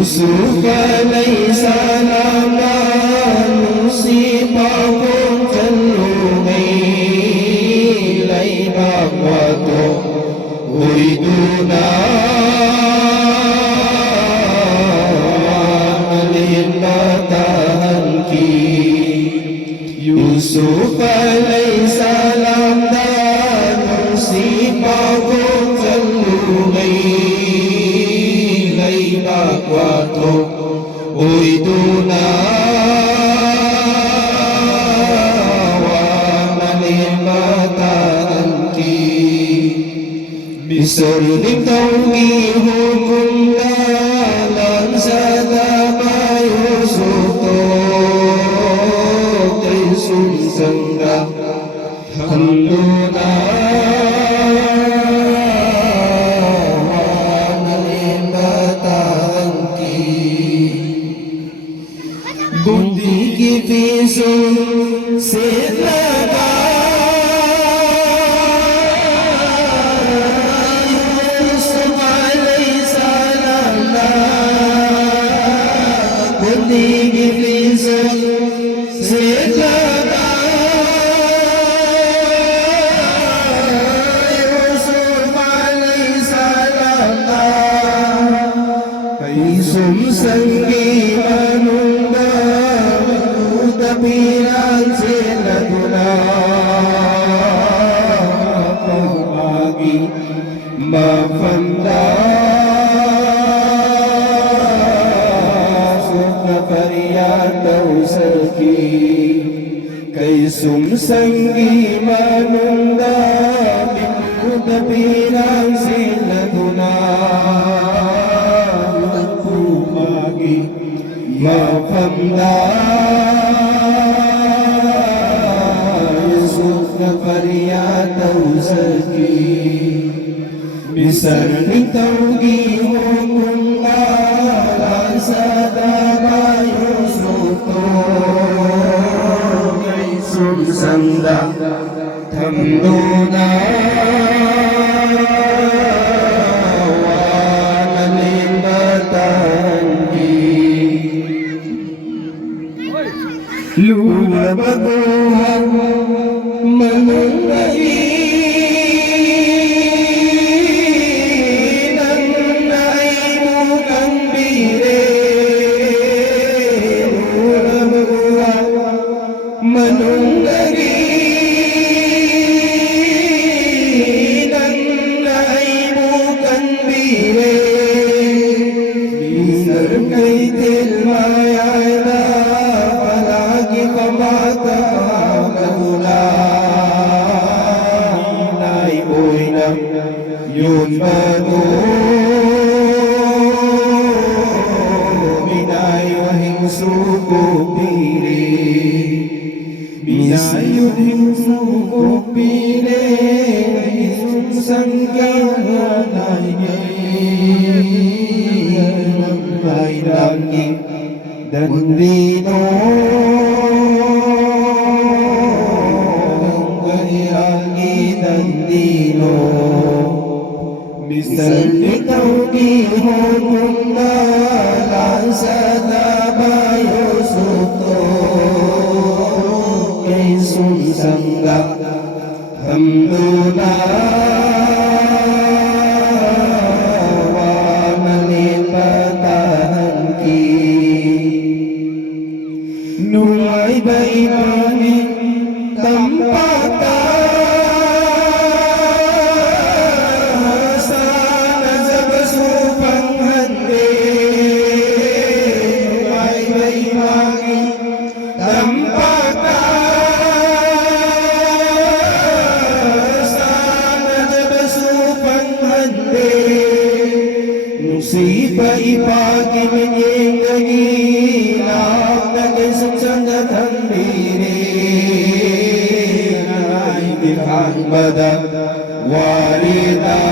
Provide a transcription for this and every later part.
يوسف ليس لما نصيب كاللغي ليبا وتريدنا يوسف ليس لما نصيب كاللغي ليبا وتريدنا بسر توجيه كنا لنزاد ما يوسف قيس سنغا حمدنا बुद्धि की फीसों से लगा बुद्धि की फीसों से लगा कई सुम संगी Piran siladuna pagi mafanda sukha fariyat usaki kaisum sangi manunda bimuda piran siladuna pagi mafanda फरियाद उसकी बिसरनी तौगी हो कुंडा सदा बायो सोतो गई सुन संदा थमदोना लूला बगोहा Menunggu dan naimu gembire menunggu dan naimu gembire disertai tilmayana apalagi kemata gula yun bago minayuhing sukupire minayuhing sukupire isung sangkahanay ay langit dan dino dan dino Misalnya taugi hukunda lansada bayo suto Yesus sangga hamduna wa malipatahan ki Nulay ba ibangin tampatan Musiba ipagi menyindangi Laak na kisang sanggatan diri Ay bihang badak walida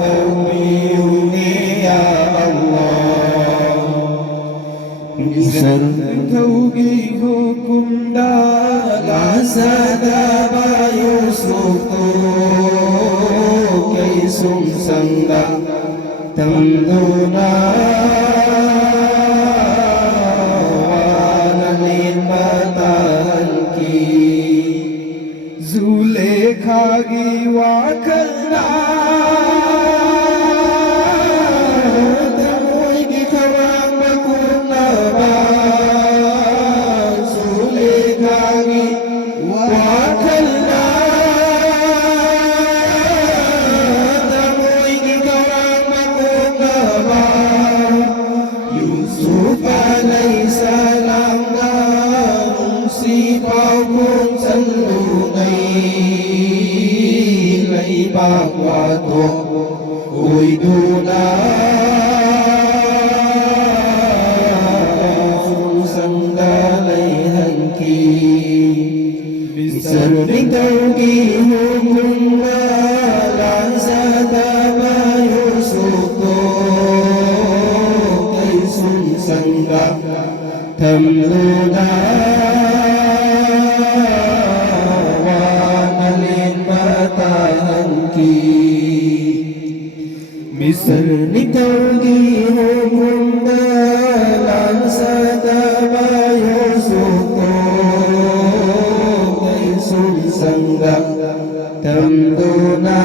Tawiyuni ya Allah Isang tawgi hukum daga sada bayo suto Sung sangga تمضونا ونلين بطانكي زوليخاغي وكلنا دمويكي كوان بكونا زوليخاغي وكلنا Yusuf alaihi salam đang si bao cuốn sân lù ngay lấy bạc hoa thuộc ôi đu na sân đã lấy hành kỳ sân đinh tàu kỳ hôn cung lan sa ta ba Yusuf sangga tamluna wa nalin matahangki misal nikawgi humunda lan sadaba yusuko kaisun sangga tamluna